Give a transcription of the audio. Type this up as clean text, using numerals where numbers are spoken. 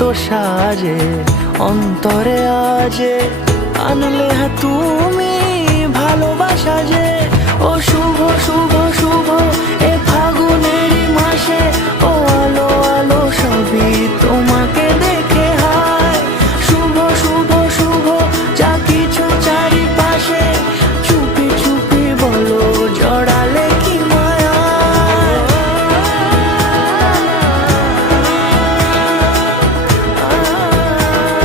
কত সাজে অন্তরে আজে আনলে তুমি ভালোবাসা যে। ও শুভ শুভ